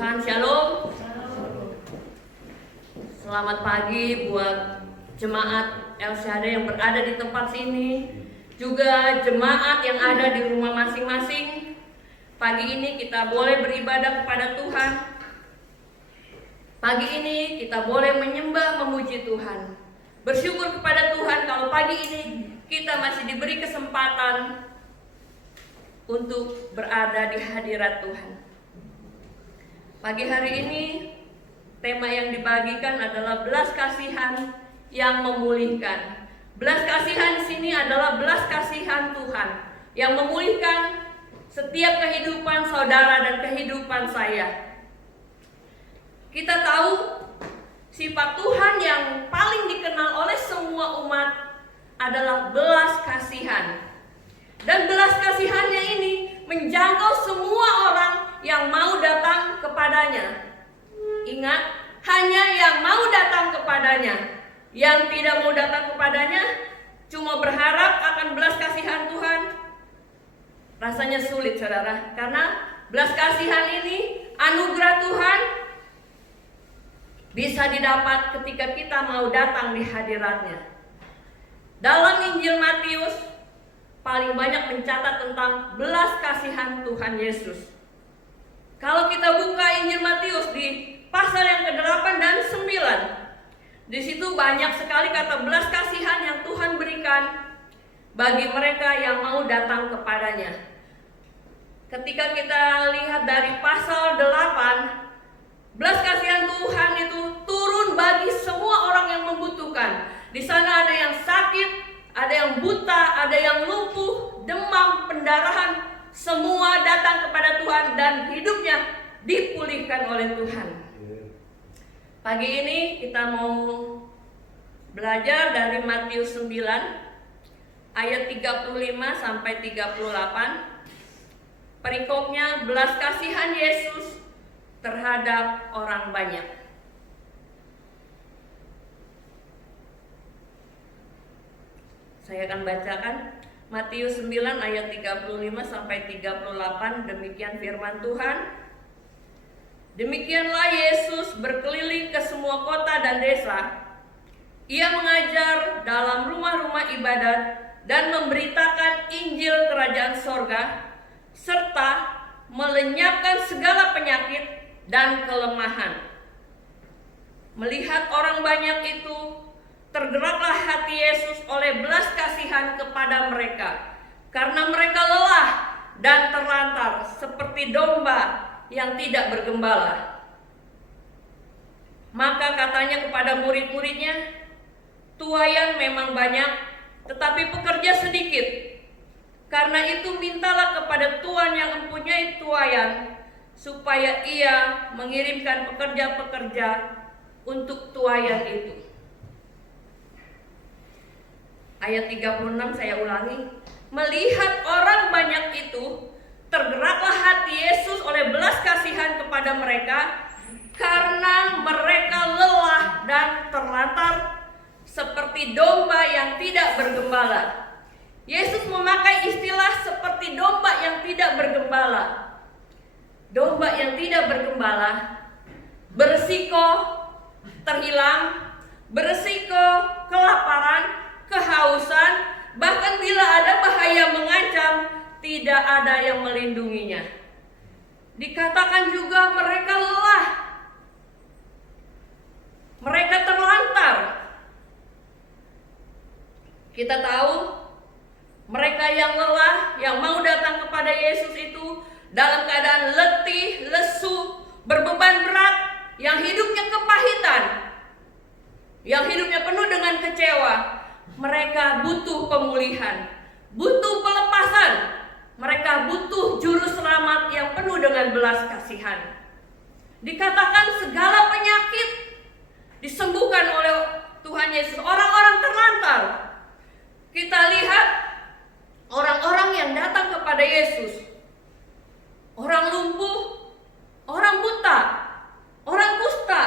Tuhan shalom. Selamat pagi buat jemaat El Shaddai yang berada di tempat sini, juga jemaat yang ada di rumah masing-masing. Pagi ini kita boleh beribadah kepada Tuhan. Pagi ini kita boleh menyembah, memuji Tuhan. Bersyukur kepada Tuhan kalau pagi ini kita masih diberi kesempatan untuk berada di hadirat Tuhan. Pagi hari ini tema yang dibagikan adalah belas kasihan yang memulihkan. Belas kasihan di sini adalah belas kasihan Tuhan yang memulihkan setiap kehidupan saudara dan kehidupan saya. Kita tahu sifat Tuhan yang paling dikenal oleh semua umat adalah belas kasihan. Dan belas kasihannya ini menjangkau semua orang yang mau datang kepadanya. Ingat, hanya yang mau datang kepadanya. Yang tidak mau datang kepadanya cuma berharap akan belas kasihan Tuhan. Rasanya sulit, saudara, karena belas kasihan ini, anugerah Tuhan, bisa didapat ketika kita mau datang di hadiratnya. Dalam Injil Matius paling banyak mencatat tentang belas kasihan Tuhan Yesus. Kalau kita buka Injil Matius di pasal yang ke-8 dan 9, di situ banyak sekali kata belas kasihan yang Tuhan berikan bagi mereka yang mau datang kepadanya. Ketika kita lihat dari pasal 8, belas kasihan Tuhan itu turun bagi semua orang yang membutuhkan. Di sana ada yang sakit, ada yang buta, ada yang lumpuh, demam, pendarahan, semua datang kepada Tuhan dan hidupnya dipulihkan oleh Tuhan. Pagi ini kita mau belajar dari Matius 9 ayat 35 sampai 38. Perikopnya belas kasihan Yesus terhadap orang banyak. Saya akan bacakan Matius 9 ayat 35 sampai 38. Demikian firman Tuhan. Demikianlah Yesus berkeliling ke semua kota dan desa. Ia mengajar dalam rumah-rumah ibadat dan memberitakan Injil kerajaan sorga, serta melenyapkan segala penyakit dan kelemahan. Melihat orang banyak itu, tergeraklah hati Yesus oleh belas kasihan kepada mereka, karena mereka lelah dan terlantar seperti domba yang tidak bergembala. Maka katanya kepada murid-muridnya, tuaian memang banyak, tetapi pekerja sedikit. Karena itu mintalah kepada Tuhan yang mempunyai tuaian, supaya ia mengirimkan pekerja-pekerja untuk tuaian itu. Ayat 36 saya ulangi. Melihat orang banyak itu, tergeraklah hati Yesus oleh belas kasihan kepada mereka, karena mereka lelah dan terlantar seperti domba yang tidak bergembala. Yesus memakai istilah seperti domba yang tidak bergembala. Domba yang tidak bergembala beresiko terhilang, beresiko kelaparan, kehausan, bahkan bila ada bahaya mengancam, tidak ada yang melindunginya. Dikatakan juga mereka lelah, mereka terlantar. Kita tahu mereka yang lelah, yang mau datang kepada Yesus itu dalam keadaan letih, lesu, berbeban berat, yang hidupnya kepahitan, yang hidupnya penuh dengan kecewa. Mereka butuh pemulihan, butuh pelepasan. Mereka butuh juru selamat yang penuh dengan belas kasihan. Dikatakan segala penyakit disembuhkan oleh Tuhan Yesus. Orang-orang terlantar. Kita lihat orang-orang yang datang kepada Yesus. Orang lumpuh, orang buta, orang kusta,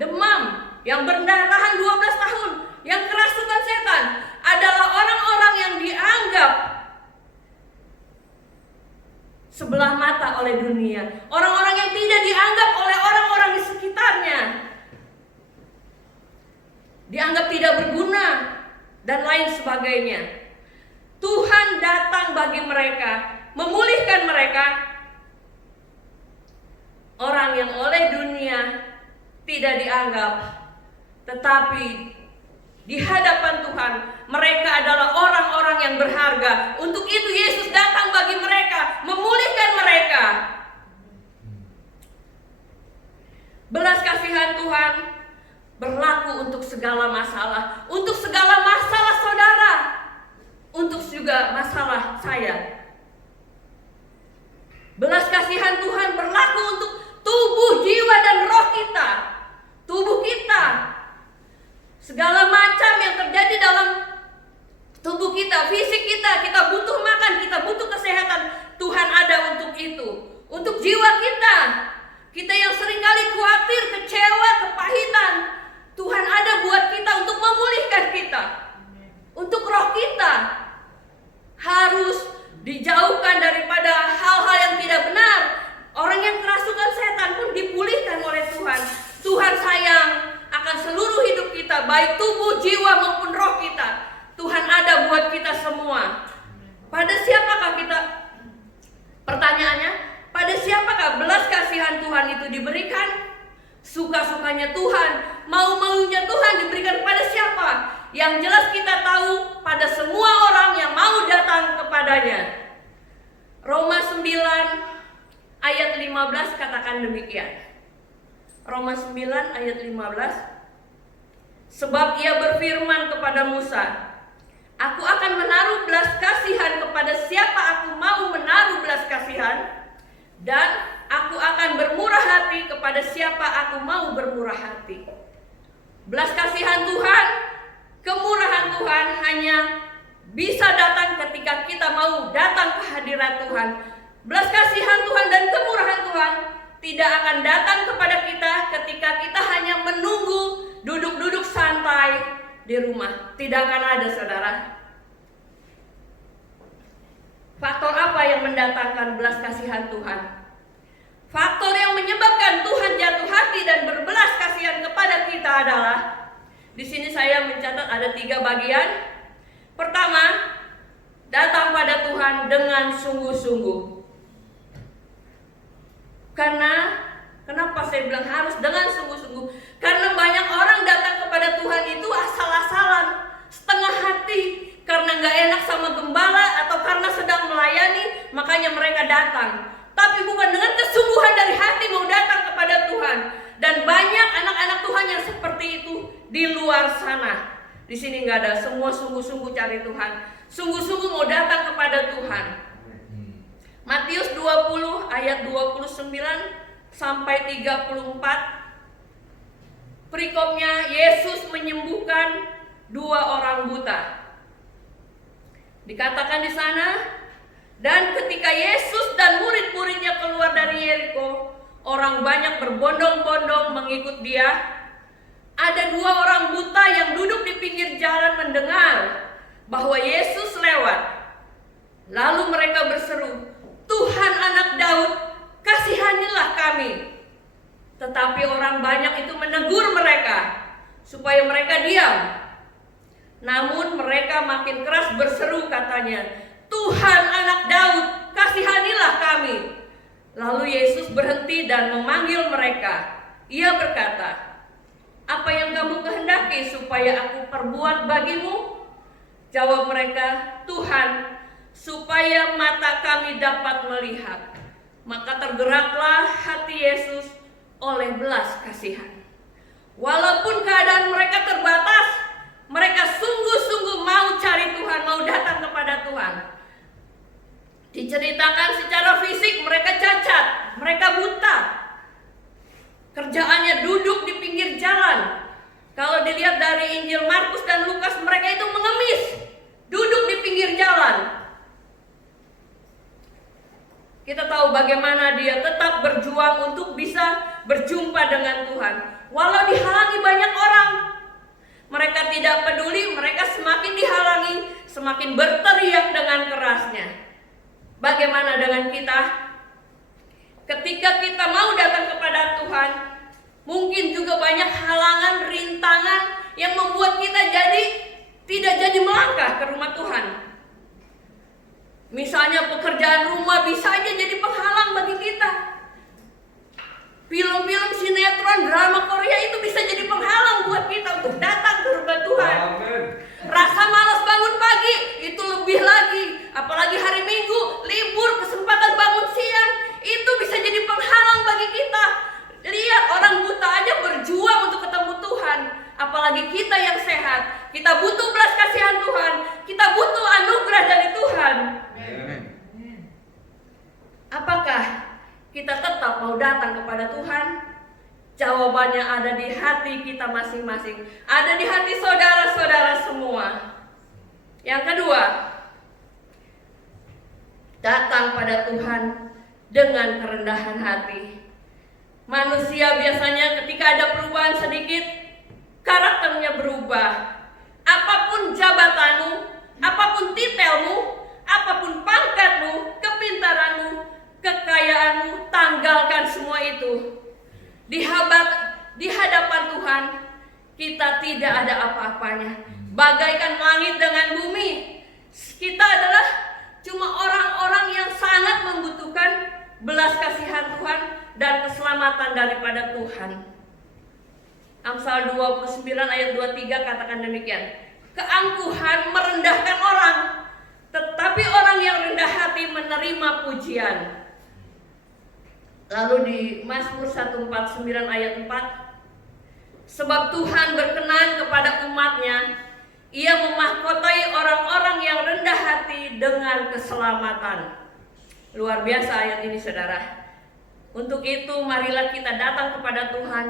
demam, yang berdarahan 12 tahun, yang kerasukan setan, adalah orang-orang yang dianggap sebelah mata oleh dunia. Orang-orang yang tidak dianggap oleh dianggap tidak berguna, dan lain sebagainya. Tuhan datang bagi mereka, memulihkan mereka. Orang yang oleh dunia tidak dianggap, tetapi di hadapan Tuhan mereka adalah orang-orang yang berharga. Untuk itu Yesus datang bagi mereka, memulihkan mereka. Belas kasihan Tuhan berlaku untuk segala masalah, untuk segala masalah saudara, untuk juga masalah saya. Belas kasihan Tuhan berlaku untuk tubuh, jiwa, dan roh kita, tubuh kita. Segala macam yang terjadi dalam tubuh kita, fisik kita, kita butuh makan, kita butuh kesehatan. Tuhan ada untuk itu. Untuk jiwa kita, kita yang seringkali khawatir, kecewa, kepahitan, Tuhan ada buat kita untuk memulihkan kita. Untuk roh kita harus dijauhkan daripada hal-hal yang tidak benar. Orang yang kerasukan setan pun dipulihkan oleh Tuhan. Tuhan sayang akan seluruh hidup kita, baik tubuh, jiwa maupun roh kita. Tuhan ada buat kita semua. Pada siapakah kita? Pertanyaannya, pada siapakah belas kasihan Tuhan itu diberikan? Suka-sukanya Tuhan, mau-maunya Tuhan diberikan kepada siapa? Yang jelas kita tahu pada semua orang yang mau datang kepadanya. Roma 9 ayat 15 katakan demikian. Roma 9 ayat 15. Sebab ia berfirman kepada Musa, aku akan menaruh belas kasihan kepada siapa aku mau menaruh belas kasihan, dan aku akan bermurah hati kepada siapa aku mau bermurah hati. Belas kasihan Tuhan, kemurahan Tuhan hanya bisa datang ketika kita mau datang ke hadirat Tuhan. Belas kasihan Tuhan dan kemurahan Tuhan tidak akan datang kepada kita ketika kita hanya menunggu, duduk-duduk santai di rumah. Tidak akan ada, saudara. Faktor apa yang mendatangkan belas kasihan Tuhan? Faktor yang menyebabkan Tuhan jatuh hati dan berbelas kasihan kepada kita adalah, di sini saya mencatat ada 3 bagian. Pertama, datang pada Tuhan dengan sungguh-sungguh. Kenapa saya bilang harus dengan sungguh-sungguh? Karena banyak orang datang kepada Tuhan itu asal-asalan, setengah hati, karena gak enak sama gembala atau karena sedang melayani, makanya mereka datang. Tapi bukan dengan kesungguhan dari hati mau datang kepada Tuhan. Dan banyak anak-anak Tuhan yang seperti itu di luar sana. Di sini gak ada, semua sungguh-sungguh cari Tuhan, sungguh-sungguh mau datang kepada Tuhan. Matius 20 ayat 29 sampai 34. Perikopnya Yesus menyembuhkan 2 orang buta. Dikatakan di sana, dan ketika Yesus dan murid-muridnya keluar dari Yeriko, orang banyak berbondong-bondong mengikut dia. Ada 2 orang buta yang duduk di pinggir jalan mendengar bahwa Yesus lewat. Lalu mereka berseru, Tuhan anak Daud, kasihanilah kami. Tetapi orang banyak itu menegur mereka supaya mereka diam. Namun mereka makin keras berseru katanya, Tuhan anak Daud, kasihanilah kami. Lalu Yesus berhenti dan memanggil mereka. Ia berkata, apa yang kamu kehendaki supaya aku perbuat bagimu? Jawab mereka, Tuhan, supaya mata kami dapat melihat. Maka tergeraklah hati Yesus oleh belas kasihan. Walaupun keadaan mereka terbatas, mereka sungguh-sungguh mau cari Tuhan, mau datang kepada Tuhan. Diceritakan secara fisik mereka cacat, mereka buta. Kerjaannya duduk di pinggir jalan. Kalau dilihat dari Injil Markus dan Lukas, mereka itu mengemis, duduk di pinggir jalan. Kita tahu bagaimana dia tetap berjuang untuk bisa berjumpa dengan Tuhan. Walau dihalangi banyak orang, mereka tidak peduli, mereka semakin dihalangi, semakin berteriak dengan kerasnya. Bagaimana dengan kita? Ketika kita mau datang kepada Tuhan, Mungkin juga banyak halangan, rintangan yang membuat kita tidak jadi melangkah ke rumah Tuhan. Misalnya pekerjaan rumah bisa aja jadi penghalang bagi kita. Film-film, sinetron, drama Korea itu bisa jadi penghalang buat kita untuk datang ke rumah Tuhan. Amin. Rasa malas bangun pagi itu lebih lagi. Apalagi hari Minggu, libur, kesempatan bangun siang, itu bisa jadi penghalang bagi kita. Lihat, orang buta aja berjuang untuk ketemu Tuhan. Apalagi kita yang sehat. Kita butuh belas kasihan Tuhan. Kita butuh anugerah dari Tuhan. Apakah kita tetap mau datang kepada Tuhan? Jawabannya ada di hati kita masing-masing. Ada di hati saudara-saudara semua. Yang kedua, datang pada Tuhan dengan kerendahan hati. Manusia biasanya ketika ada perubahan sedikit, karakternya berubah. Apapun jabatanmu, apapun titelmu, apapun pangkatmu, kepintaranmu, kekayaanmu, tanggalkan semua itu. Di hadapan Tuhan, kita tidak ada apa-apanya. Bagaikan langit dengan bumi, kita adalah cuma orang-orang yang sangat membutuhkan belas kasihan Tuhan dan keselamatan daripada Tuhan. Amsal 29 ayat 23 katakan demikian. Keangkuhan merendahkan orang, tetapi orang yang rendah hati menerima pujian. Lalu di Mazmur 149 ayat 4, sebab Tuhan berkenan kepada umatnya, Ia memahkotai orang-orang yang rendah hati dengan keselamatan. Luar biasa ayat ini, saudara. Untuk itu marilah kita datang kepada Tuhan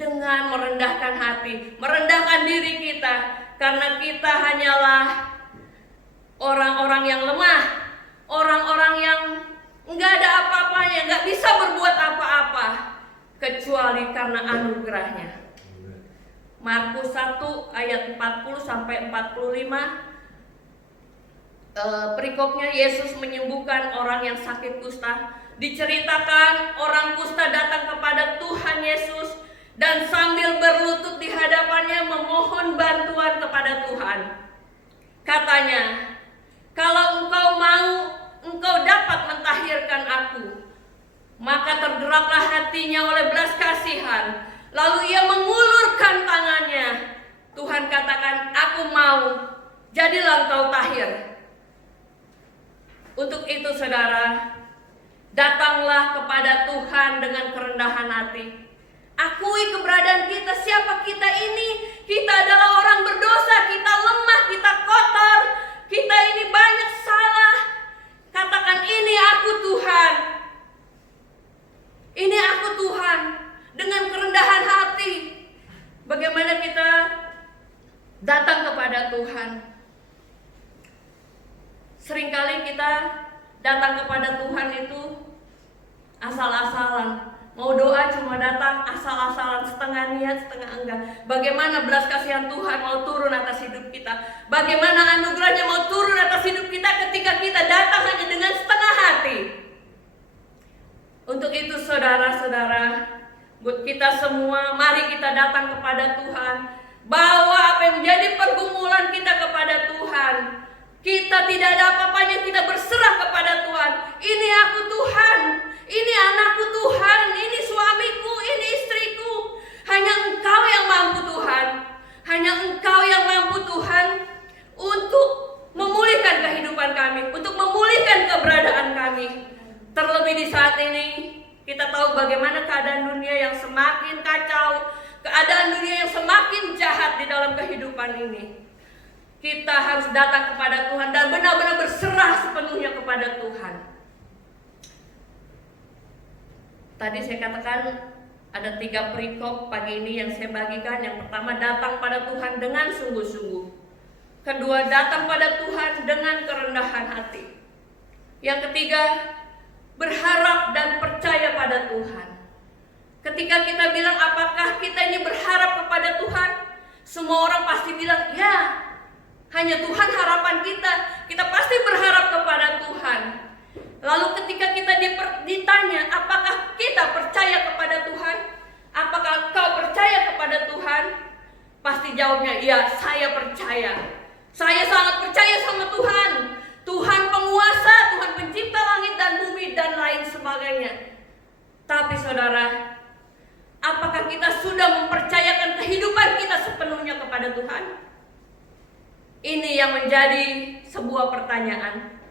dengan merendahkan hati, merendahkan diri kita, karena kita hanyalah orang-orang yang lemah, orang-orang yang enggak ada apa-apanya, enggak bisa berbuat apa-apa kecuali karena anugerahnya. Markus 1 ayat 40 sampai 45. Perikopnya Yesus menyembuhkan orang yang sakit kusta. Diceritakan orang kusta datang kepada Tuhan Yesus dan sambil berlutut di hadapannya memohon bantuan kepada Tuhan. Katanya, kalau engkau mau, engkau dapat mentahirkan aku. Maka tergeraklah hatinya oleh belas kasihan. Lalu ia mengulurkan tangannya. Tuhan katakan, aku mau, jadilah engkau tahir. Untuk itu saudara, datanglah kepada Tuhan dengan kerendahan hati. Akui keberadaan kita, siapa kita ini. Kita adalah orang berdosa, kita lemah, kita kotor, kita ini banyak salah. Katakan, ini aku Tuhan. Ini aku Tuhan. Dengan kerendahan hati. Bagaimana kita datang kepada Tuhan? Seringkali kita datang kepada Tuhan itu asal-asalan. Mau doa cuma datang asal-asalan, setengah niat, setengah enggak. Bagaimana belas kasihan Tuhan mau turun atas hidup kita? Bagaimana anugerahnya mau turun atas hidup kita ketika kita datang hanya dengan setengah hati? Untuk itu saudara-saudara, buat kita semua, mari kita datang kepada Tuhan. Bawa apa yang menjadi pergumulan kita kepada Tuhan. Kita tidak ada apa-apanya, kita berserah kepada Tuhan. Ini aku Tuhan, ini anakku Tuhan, ini suamiku, ini istriku. Hanya Engkau yang mampu Tuhan. Hanya Engkau yang mampu Tuhan untuk memulihkan kehidupan kami, untuk memulihkan keberadaan kami. Terlebih di saat ini, kita tahu bagaimana keadaan dunia yang semakin kacau, keadaan dunia yang semakin jahat di dalam kehidupan ini. Kita harus datang kepada Tuhan dan benar-benar berserah sepenuhnya kepada Tuhan. Tadi saya katakan ada 3 perikop pagi ini yang saya bagikan. Yang pertama, datang pada Tuhan dengan sungguh-sungguh. Kedua, datang pada Tuhan dengan kerendahan hati. Yang ketiga, berharap dan percaya pada Tuhan. Ketika kita bilang apakah kita ini berharap kepada Tuhan, semua orang pasti bilang ya. Hanya Tuhan harapan kita. Kita pasti berharap kepada Tuhan. Lalu ketika kita ditanya apakah kita percaya kepada Tuhan, apakah kau menjawabnya, "Ya, saya percaya. Saya sangat percaya sama Tuhan. Tuhan penguasa, Tuhan pencipta langit dan bumi dan lain sebagainya." Tapi saudara, apakah kita sudah mempercayakan kehidupan kita sepenuhnya kepada Tuhan? Ini yang menjadi sebuah pertanyaan.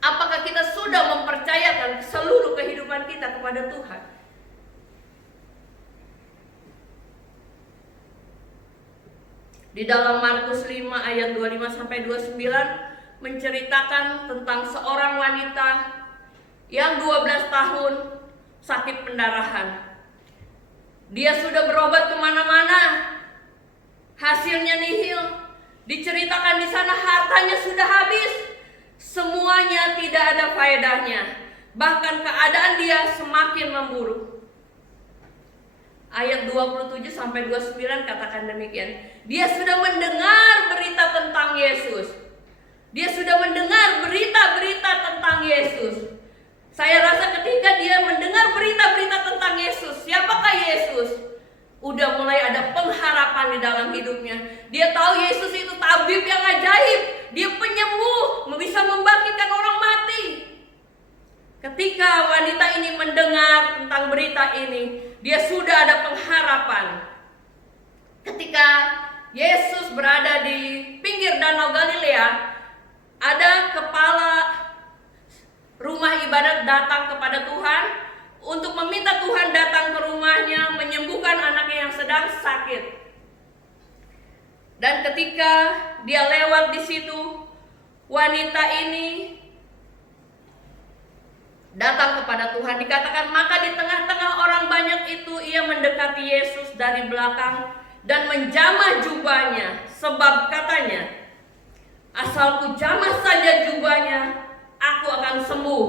Apakah kita sudah mempercayakan seluruh kehidupan kita kepada Tuhan? Di dalam Markus 5 ayat 25 sampai 29 menceritakan tentang seorang wanita yang 12 tahun sakit pendarahan. Dia sudah berobat kemana-mana, hasilnya nihil. Diceritakan di sana hartanya sudah habis, semuanya tidak ada faedahnya. Bahkan keadaan dia semakin memburuk. Ayat 27 sampai 29 katakan demikian. Dia sudah mendengar berita tentang Yesus. Dia sudah mendengar berita-berita tentang Yesus. Saya rasa ketika dia mendengar berita-berita tentang Yesus, siapakah Yesus? Udah mulai ada pengharapan di dalam hidupnya. Dia tahu Yesus itu tabib yang ajaib. Dia penyembuh, bisa membangkitkan orang mati. Ketika wanita ini mendengar tentang berita ini, dia sudah ada pengharapan. Ketika Yesus berada di pinggir Danau Galilea, ada kepala rumah ibadat datang kepada Tuhan untuk meminta Tuhan datang ke rumahnya menyembuhkan anaknya yang sedang sakit. Dan ketika dia lewat di situ, wanita ini datang kepada Tuhan. Dikatakan maka di tengah-tengah orang banyak itu ia mendekati Yesus dari belakang dan menjamah jubahnya, sebab katanya, "Asal ku jamah saja jubahnya, aku akan sembuh."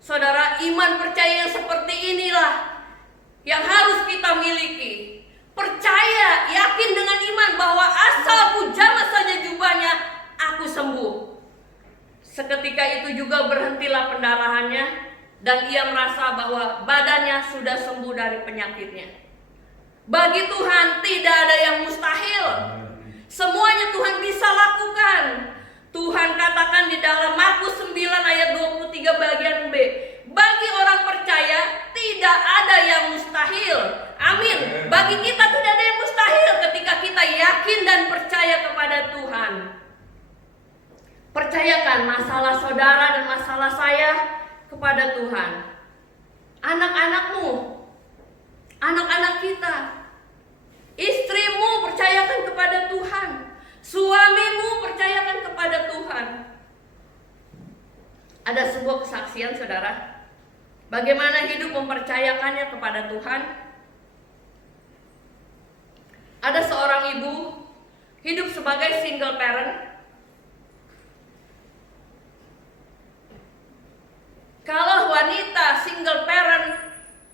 Saudara, iman percaya yang seperti inilah yang harus kita miliki. Percaya, yakin dengan iman bahwa asal ku jamah saja jubahnya, aku sembuh. Seketika itu juga berhentilah pendarahannya dan ia merasa bahwa badannya sudah sembuh dari penyakitnya. Bagi Tuhan tidak ada yang mustahil. Semuanya Tuhan bisa lakukan. Tuhan katakan di dalam Markus 9 ayat 23 bagian B, bagi orang percaya tidak ada yang mustahil. Amin. Bagi kita tidak ada yang mustahil ketika kita yakin dan percaya kepada Tuhan. Percayakan masalah saudara dan masalah saya kepada Tuhan. Anak-anakmu, anak-anak kita, istrimu percayakan kepada Tuhan. Suamimu percayakan kepada Tuhan. Ada sebuah kesaksian saudara, bagaimana hidup mempercayakannya kepada Tuhan. Ada seorang ibu hidup sebagai single parent. Kalau wanita single parent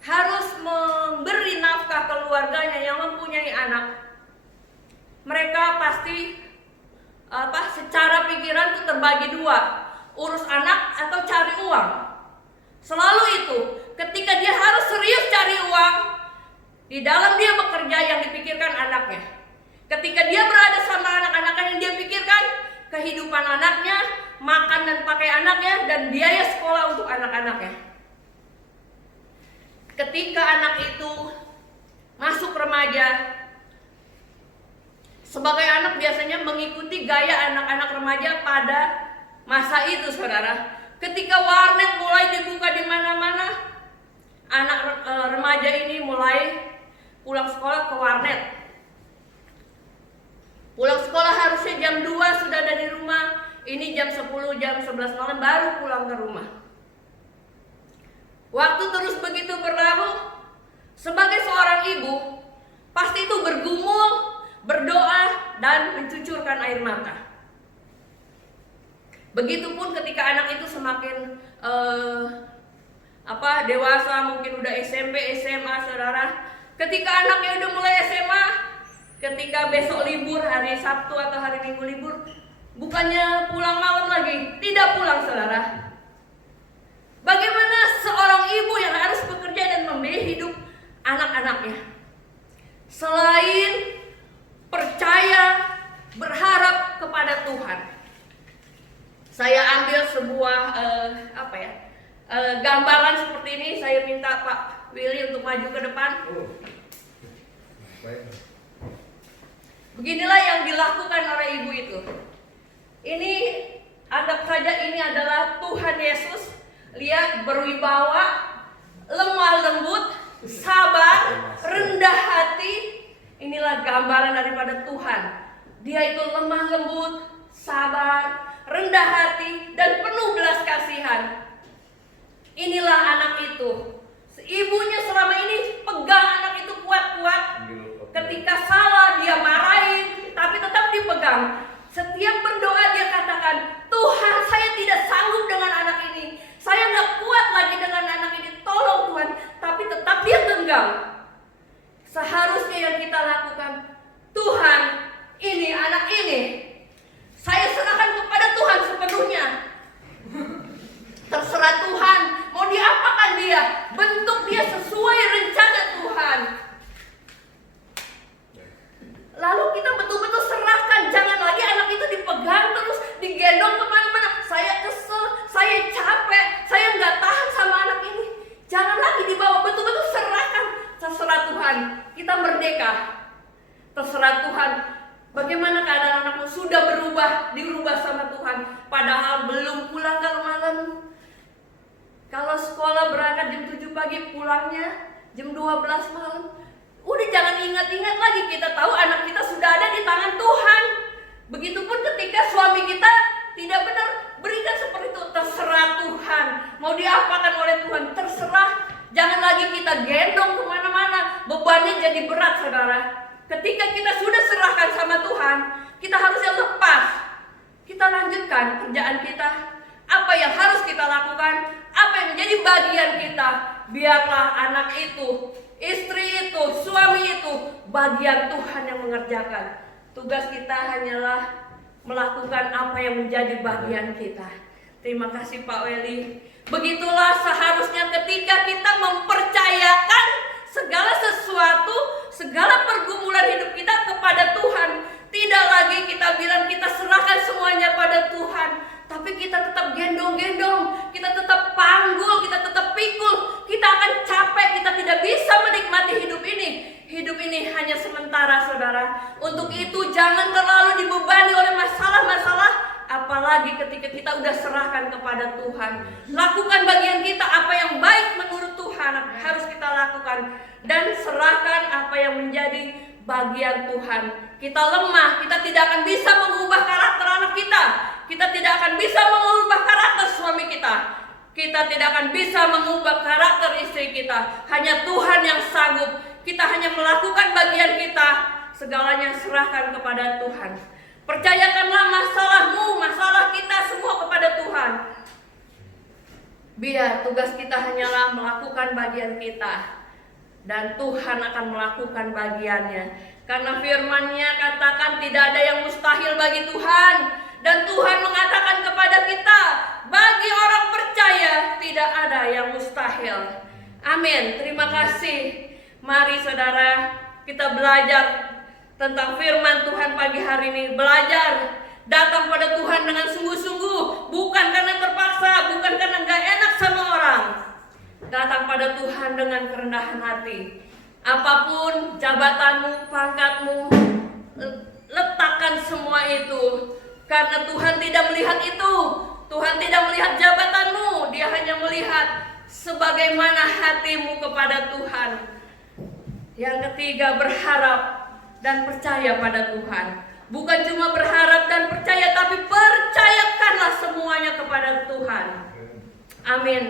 harus memberi nafkah keluarganya yang mempunyai anak, mereka pasti secara pikiran itu terbagi dua, urus anak atau cari uang. Selalu itu, ketika dia harus serius cari uang, di dalam dia bekerja yang dipikirkan anaknya. Ketika dia berada sama anak-anaknya yang dia pikirkan kehidupan anaknya, makan dan pakai anaknya, dan biaya sekolah untuk anak-anaknya. Ketika anak itu masuk remaja, sebagai anak biasanya mengikuti gaya anak-anak remaja pada masa itu saudara. Ketika warnet mulai dibuka di mana-mana, anak remaja ini mulai pulang sekolah ke warnet. Pulang sekolah harusnya jam 2 sudah ada di rumah. Ini jam 10, jam 11 malam baru pulang ke rumah. Waktu terus begitu berlalu. Sebagai seorang ibu, pasti itu bergumul, berdoa, dan mencucurkan air mata. Begitupun ketika anak itu semakin dewasa, mungkin udah SMP, SMA, saudara. Ketika anaknya udah mulai SMA, ketika besok libur, hari Sabtu atau hari Minggu libur, bukannya pulang malam lagi, tidak pulang saudara. Bagaimana seorang ibu yang harus bekerja dan membiayai hidup anak-anaknya? Selain mengambil sebuah gambaran seperti ini. Saya minta Pak Willy untuk maju ke depan. Beginilah yang dilakukan oleh ibu itu. Ini anggap saja ini adalah Tuhan Yesus. Lihat, berwibawa, lemah lembut, sabar, rendah hati. Inilah gambaran daripada Tuhan. Dia itu lemah lembut, sabar, rendah hati, dan penuh belas kasihan. Inilah anak itu. Ibunya selama ini pegang anak itu kuat-kuat. Ketika salah dia marahin, tapi tetap dipegang. Setiap berdoa dia katakan, Tuhan, saya tidak sanggup dengan anak ini. Saya nggak kuat lagi dengan anak ini. Tolong Tuhan. Tapi tetap dia genggam. Seharusnya yang kita lakukan, Tuhan, ini anak ini saya serahkan kepada Tuhan sepenuhnya. Terserah Tuhan, mau diapakan dia, bentuk dia sesuai rencana Tuhan. Lalu kita betul-betul serahkan, jangan lagi anak itu dipegang terus, digendong kemana-mana. Saya kesel, saya capek, saya nggak tahan sama anak ini. Jangan lagi dibawa, betul-betul serahkan. Terserah Tuhan, kita merdeka. Terserah Tuhan, bagaimana keadaan anakmu sudah berubah, dirubah sama Tuhan. Padahal belum pulang kalau malam. Kalau sekolah berangkat jam 7 pagi, pulangnya jam 12 malam. Udah jangan ingat-ingat lagi, kita tahu anak kita sudah ada di tangan Tuhan. Begitupun ketika suami kita tidak benar, berikan seperti itu. Terserah Tuhan, mau diapakan oleh Tuhan, terserah. Jangan lagi kita gendong kemana-mana, bebannya jadi berat, saudara. Ketika kita sudah serahkan sama Tuhan, kita harusnya lepas. Kita lanjutkan kerjaan kita. Apa yang harus kita lakukan, apa yang menjadi bagian kita. Biarlah anak itu, istri itu, suami itu, bagian Tuhan yang mengerjakan. Tugas kita hanyalah melakukan apa yang menjadi bagian kita. Terima kasih Pak Weli. Begitulah seharusnya ketika kita mempercayakan segala sesuatu, segala pergumulan hidup kita kepada Tuhan. Tidak lagi kita bilang kita serahkan semuanya pada Tuhan, tapi kita tetap gendong-gendong, kita tetap panggul, kita tetap pikul. Kita akan capek, kita tidak bisa menikmati hidup ini. Hidup ini hanya sementara, saudara. Untuk itu jangan terlalu dibebani oleh masalah-masalah, apalagi ketika kita udah serahkan kepada Tuhan. Lakukan bagian kita, apa yang baik menurut Tuhan harus kita lakukan. Dan serahkan apa yang menjadi bagian Tuhan. Kita lemah, kita tidak akan bisa mengubah karakter anak kita. Kita tidak akan bisa mengubah karakter suami kita. Kita tidak akan bisa mengubah karakter istri kita. Hanya Tuhan yang sanggup. Kita hanya melakukan bagian kita. Segalanya serahkan kepada Tuhan. Percayakanlah masalahmu, masalah kita semua kepada Tuhan. Biar tugas kita hanyalah melakukan bagian kita. Dan Tuhan akan melakukan bagiannya. Karena firman-Nya katakan tidak ada yang mustahil bagi Tuhan. Dan Tuhan mengatakan kepada kita, bagi orang percaya tidak ada yang mustahil. Amin. Terima kasih. Mari saudara, kita belajar tentang firman Tuhan pagi hari ini. Belajar datang pada Tuhan dengan sungguh-sungguh, bukan karena terpaksa, bukan karena gak enak sama orang. Datang pada Tuhan dengan kerendahan hati. Apapun jabatanmu, pangkatmu, letakkan semua itu. Karena Tuhan tidak melihat itu. Tuhan tidak melihat jabatanmu. Dia hanya melihat sebagaimana hatimu kepada Tuhan. Yang ketiga, berharap dan percaya pada Tuhan. Bukan cuma berharap dan percaya, tapi percayakanlah semuanya kepada Tuhan. Amin.